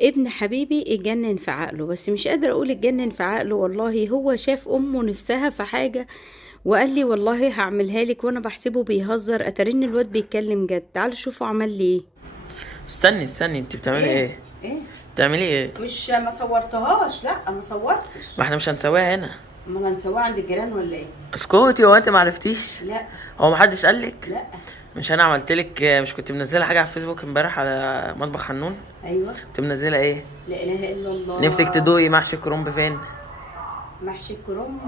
ابن حبيبي اتجنن في عقله، بس مش قادرة اقول اتجنن في عقله. والله هو شاف امه نفسها في حاجة وقال لي والله هعملها لك، وانا بحسبه بيهزر، اترن الواد بيتكلم جد. تعالوا شوفوا عمل لي ايه. استني انت بتعملي ايه؟ ايه؟ بتعملي ايه؟ مش ما صورتهاش، لا ما صورتش. ما احنا مش هنسويها هنا. امال هنسويها عند الجيران ولا ايه؟ اسكتي، هو انت ما عرفتيش؟ لا. هو محدش قالك؟ لا. مش انا عملت لك؟ مش كنت منزله حاجه على الفيسبوك امبارح على مطبخ حنون؟ ايوه. كنت منزله ايه؟ لا اله الا الله. نفسك تدوقي محشي الكرنب فين؟ محشي الكرنب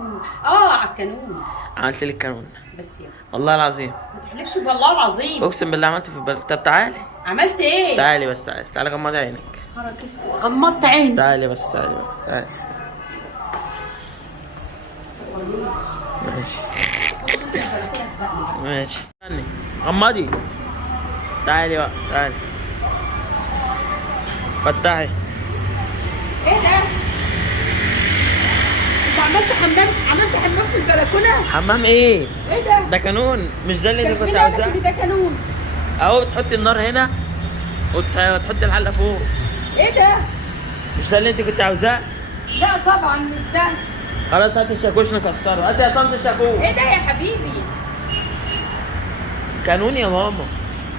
على الكانون. عملت لك كانون. بس يلا والله العظيم ما تحلفش بالله العظيم. اقسم بالله عملت في بالك. طب تعالي عملت ايه؟ تعالي بس تعالي غمضي عينك. حرك اسكت، غمضت عيني. تعالي بس تعالي. ماشي ماشي استني، غمضي. تعالي بقى تعالي، فتحي. ايه ده؟ انت عملت حمام في البلكونه؟ حمام ايه؟ ايه ده؟ ده كانون، مش ده اللي انت كنت مين قالك عاوزاه؟ ان ده كانون؟ اهو بتحطي النار هنا وتحطي الحله فوق. ايه ده؟ مش ده اللي انت كنت عاوزاه؟ لا طبعا مش ده. خلاص هاتي الشاكوش نكسره، هاتي يا طنط الشاكوش. ايه ده يا حبيبي؟ كانون يا ماما.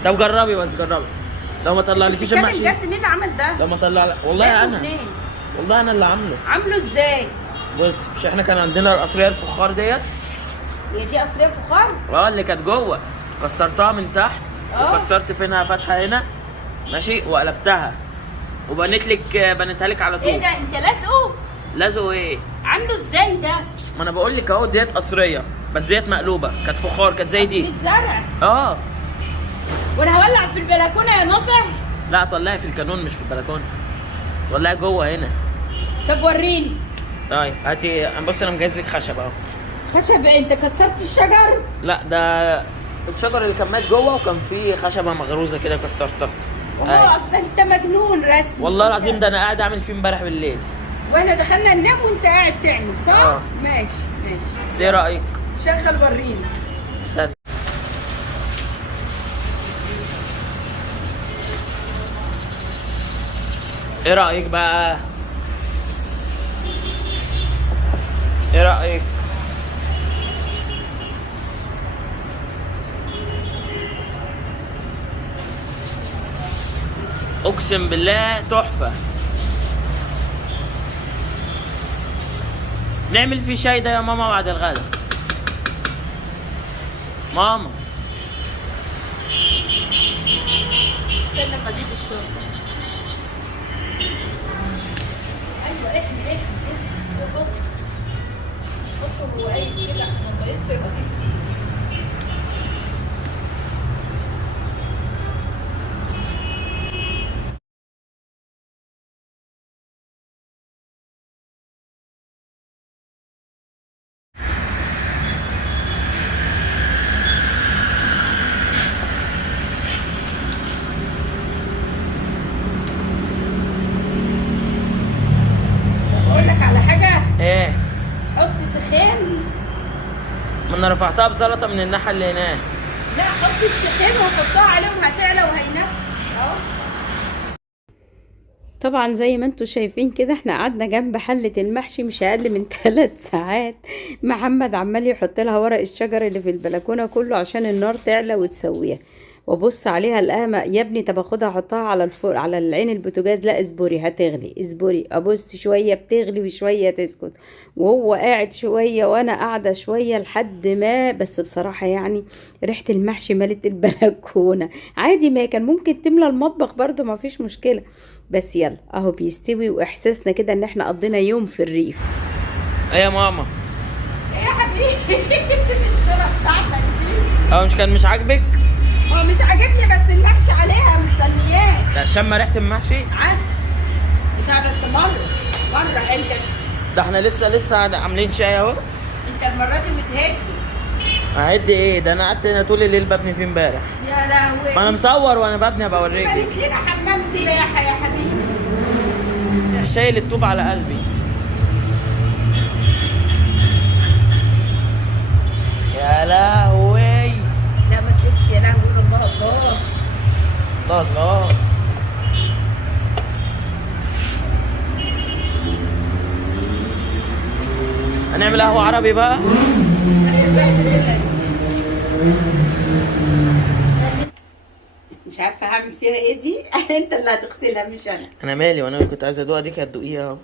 طب جربي بس جربي، لو ما طلعلكيش المحشي. بجد مين اللي عمل ده؟ لو ما طلع والله انا. منين؟ والله انا اللي عامله. عامله ازاي؟ بص، مش احنا كان عندنا القصريه الفخار ديت؟ هي دي اصليه فخار؟ اللي كانت جوه، كسرتها من تحت وكسرت فينها فتحه هنا، ماشي، وقلبتها بنيتها لك على طول. ايه ده؟ انت لازقه؟ لازقه ايه؟ عامله ازاي ده؟ ما انا بقول لك اهو، ديت قصريه بس ديت مقلوبه، كانت فخار، كانت زي دي. قصرية زرع. اه. وانا هولع في البلكونه يا ناصر؟ لا طلعي في الكانون مش في البلكونه، طلعي جوه هنا. طب وريني. طيب هاتي، بص انا مجهز لك خشب اهو. خشب؟ انت كسرت الشجر؟ لا ده الشجر اللي كان مات جوه، وكان فيه خشبه مغروزه كده كسرتها. والله اصل انت مجنون رسمي. والله العظيم ده انا قاعد اعمل فيه امبارح بالليل. واحنا دخلنا ننام وانت قاعد تعمل، صح؟ ماشي. بس ايه رايك؟ شغل وريني. استنى. ايه رايك بقى؟ ايه رايك؟ اقسم بالله تحفه. نعمل فيه شاي ده يا ماما بعد الغدا. ماما استنى ما اجيب الشوربه. ايوه احنا حطه هو قايل كده عشان لما يصفى يبقى فيه كتير. اقول لك على حاجه؟ ايه؟ حط سخان. ما انا رفعتها بزلطه من الناحيه اللي هناك. لا حط السخان وحطها عليهم هتعلى وهينفس اهو. طبعا زي ما انتوا شايفين كده احنا قعدنا جنب حلة المحشي مش اقل من 3 ساعات. محمد عمال يحط لها ورق الشجر اللي في البلكونة كله عشان النار تعلى وتسويها. وابص عليها الاقيها يا ابني طب اخدها احطها على الفرن على العين البوتاجاز. لا اصبري هتغلي، اصبري. ابص شويه بتغلي وشويه تسكت، وهو قاعد شويه وانا قاعده شويه لحد ما. بس بصراحه يعني ريحه المحشي ملت البلكونه. عادي، ما كان ممكن تملى المطبخ برضه، ما فيش مشكله. بس يلا اهو بيستوي، واحساسنا كده ان احنا قضينا يوم في الريف. ايه يا ماما؟ ايه يا حبيبي؟ الشرب بتاعتك دي هو مش كان مش عاجبك؟ هو مش عاجبني بس المحشي عليها مستنياه. لا شم ريحه المحشي. عسل. بس مرة انت. ده احنا لسه عاملين شاي اهو. انت المرة دي متهدي. اعد ايه ده؟ انا قعدت هنا طول الليل ببني فيه امبارح. يا لهوي. ما انا مصور وانا ببني، ابقى اوريكي. بنت لنا حمام سباحة يا حبيبي. شايل الطوب على قلبي. يا لهوي. لا ما تقولش يا لهوي. الله الله. الله الله. نعمل قهوه عربي بقى. مش عارفه هعمل فيها ايه دي. انت اللي هتغسلها مش انا. انا مالي، وانا اللي كنت عايز ادوقها دي كانت تدوقيها اهو.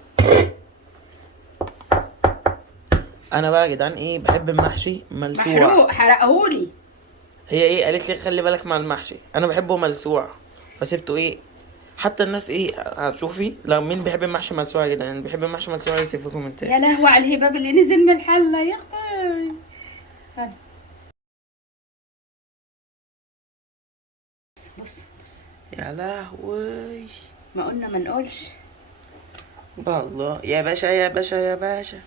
انا بقى يا جدعان ايه، بحب المحشي ملسوع. محروق حرقهولي. هي ايه قالت لي خلي بالك مع المحشي، انا بحبه ملسوع فسبته ايه. حتى الناس ايه هتشوفي لو مين بيحب المحشي ملسوع يا جدعان، بيحب المحشي ملسوع يكتب في الكومنتات. يا لهوي على الهباب اللي نزل من الحله يا اختي. استنى بص يا لهوي، ما قلنا ما نقولش. والله يا باشا يا باشا يا باشا،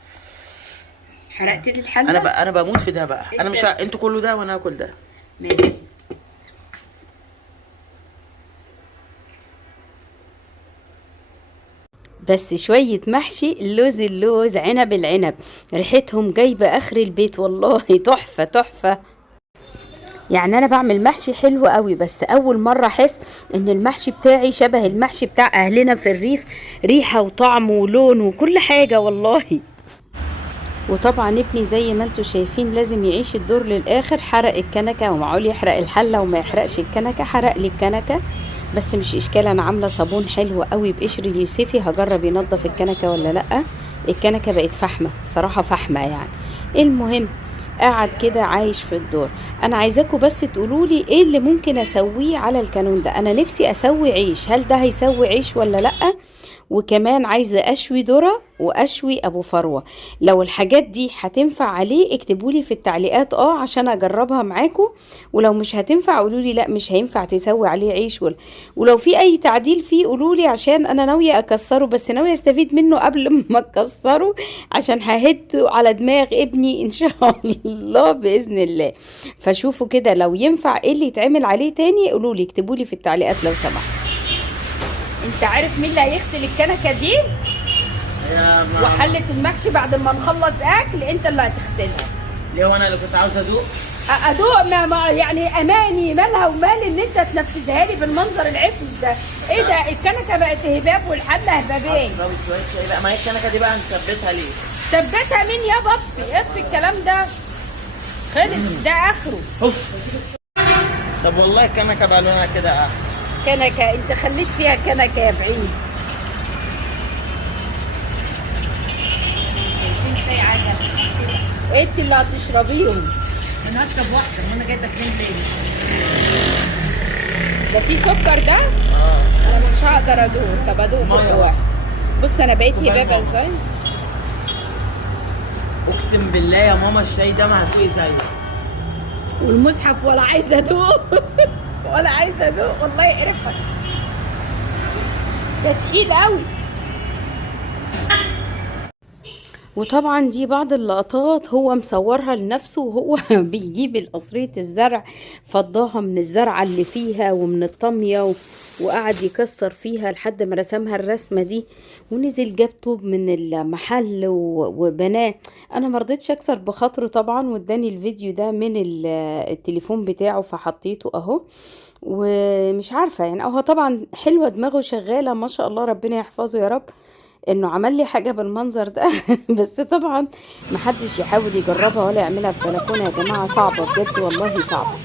حرقت لي الحله. انا بموت في ده بقى. انا مش انتوا كله ده وانا هاكل ده. ماشي. بس شوية محشي، اللوز عنب العنب، ريحتهم جايبة اخر البيت والله. تحفة تحفة. يعني انا بعمل محشي حلو قوي، بس اول مرة احس ان المحشي بتاعي شبه المحشي بتاع اهلنا في الريف، ريحة وطعم ولون وكل حاجة والله. وطبعا ابني زي ما انتوا شايفين لازم يعيش الدور للاخر. حرق الكنكة ومعقول يحرق الحلة وما يحرقش الكنكة. حرق لي الكنكة بس مش اشكال، انا عامله صابون حلو قوي بقشر اليوسفي، هجرب ينظف الكنكه ولا لا. الكنكه بقت فحمه بصراحه، فحمه يعني. المهم قاعد كده عايش في الدور. انا عايزاكم بس تقولوا لي ايه اللي ممكن اسويه على الكانون ده. انا نفسي اسوي عيش، هل ده هيسوي عيش ولا لا؟ وكمان عايزه اشوي ذره واشوي ابو فروه. لو الحاجات دي هتنفع عليه اكتبولي في التعليقات عشان اجربها معاكم، ولو مش هتنفع قولولي لا مش هينفع تسوي عليه عيش. ولو في اي تعديل فيه قولولي، عشان انا ناويه اكسره، بس ناويه استفيد منه قبل ما اكسره، عشان ههده على دماغ ابني ان شاء الله باذن الله. فشوفوا كده لو ينفع ايه اللي يتعمل عليه تاني قولولي، اكتبولي في التعليقات لو سمحت. انت عارف مين اللي هيغسل الكنكه دي وحله المحشي بعد ما نخلص اكل؟ انت اللي هتغسلها. ليه وانا اللي كنت عاوز ادوق؟ ادوق ما يعني اماني مالها ومال ان انت تنفذها لي بالمنظر العفن ده. ايه ده؟ الكنكه بقت هباب والحله هبابين. لا ما هي الكنكه دي بقى نثبتها ليه؟ ثبتها مين يا بطي؟ اطفي الكلام ده، خلص ده اخره. طب والله الكنكه بقى لونها كده كنكه انت خليت فيها كنكه يا بعيد. انت اللي هتشربيهم. انا هشرب واحده وانا جايبه 2 تاني. ده في سكر ده؟ انا مش هقدر ادوق. طب ادوق كل واحد. بص انا بقيت هبابه ازاي. اقسم بالله يا ماما الشاي ده ما هتوقي زيه. والمصحف ولا عايزه ادوق. ولا عايزه ادوق والله يقرفك. ده تقيل قوي. وطبعا دي بعض اللقطات هو مصورها لنفسه، وهو بيجيب القصرية الزرع فضاها من الزرعة اللي فيها ومن الطمية وقعد يكسر فيها لحد ما رسمها الرسمة دي، ونزل جاب طوب من المحل وبناه. انا مرضتش اكسر بخاطره طبعا، واداني الفيديو ده من التليفون بتاعه فحطيته اهو. ومش عارفة يعني، هو طبعا حلوة دماغه شغالة ما شاء الله، ربنا يحفظه يا رب انه عمل لي حاجه بالمنظر ده. بس طبعا محدش يحاول يجربها ولا يعملها في بلكونه يا جماعه، صعبه بجد والله صعبه.